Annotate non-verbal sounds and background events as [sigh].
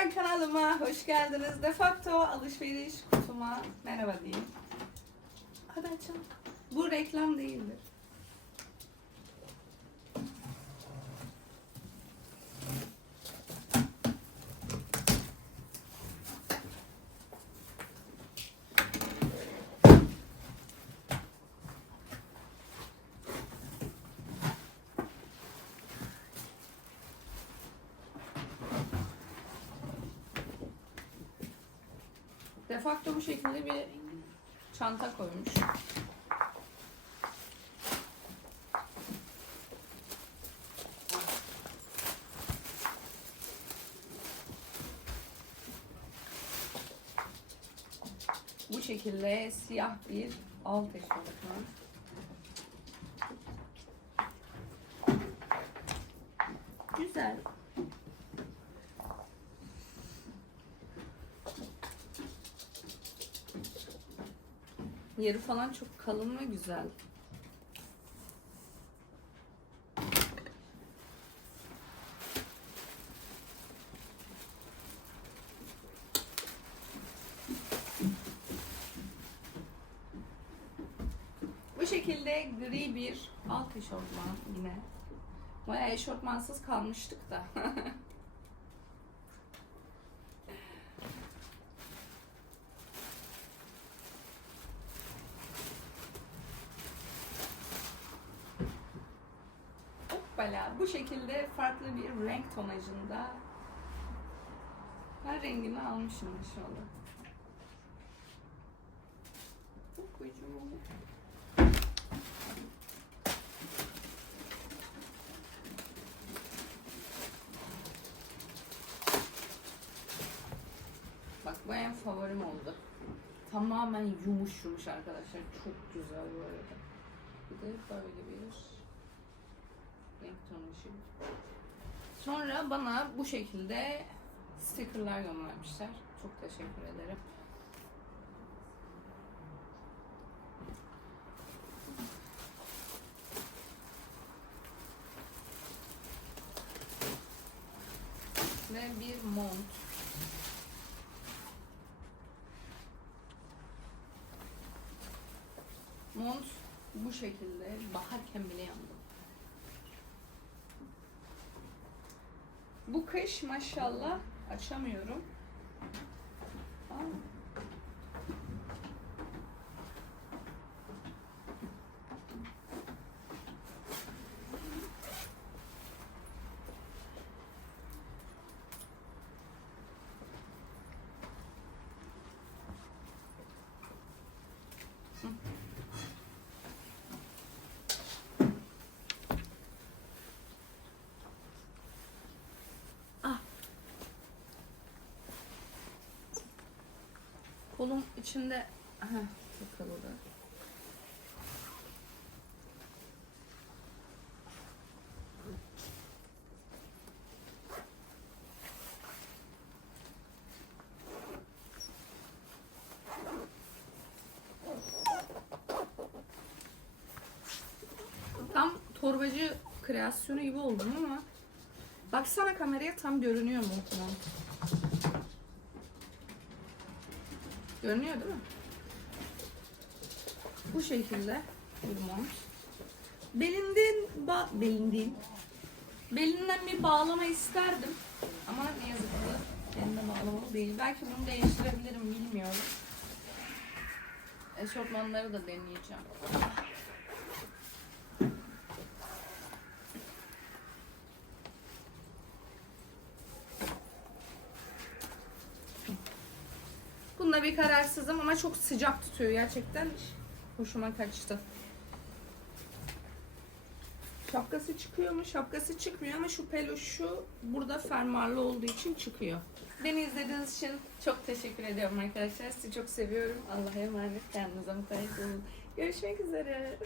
Arkadaşlar kanalıma hoş geldiniz. Defakto alışveriş kutuma merhaba diyeyim. Hadi açalım. Bu reklam değildir. Defakto bu şekilde bir çanta koymuş. Bu şekilde siyah bir alt eşofman. Güzel. Yeri falan çok kalın ve güzel. Bu şekilde gri bir alt eşofman yine. Bayağı eşofmansız kalmıştık da. [laughs] Hoppala. Bu şekilde farklı bir renk tonajında her rengini almışım inşallah. Kucuğum. Bak bu en favorim oldu. Tamamen yumuş yumuş arkadaşlar. Çok güzel bu arada. Bir de böyle bir renk tonajı. Sonra bana bu şekilde stickerlar göndermişler. Çok teşekkür ederim. Ve bir mont. Mont bu şekilde bakarken bile yandım. Bu kış maşallah açamıyorum. Aa. Kolum içinde Heh, takıldı. Tam torbacı kreasyonu gibi oldum ama baksana kameraya tam görünüyor mu? Görünüyor değil mi? Bu şekilde bir. Belinden, ba belinden, belinden bir bağlama isterdim. Ama ne yazık ki belinde bağlamalı değil. Belki bunu değiştirebilirim bilmiyorum. Eşofmanları da deneyeceğim. Bunda bir kararsızım ama çok sıcak tutuyor gerçekten. Hoşuma kaçtı. Şapkası çıkıyor mu? Şapkası çıkmıyor ama şu peluşu burada fermuarlı olduğu için çıkıyor. Beni izlediğiniz için çok teşekkür ediyorum arkadaşlar. Sizi çok seviyorum. Allah'a emanet. Kendinize mutlaka olun. Görüşmek üzere.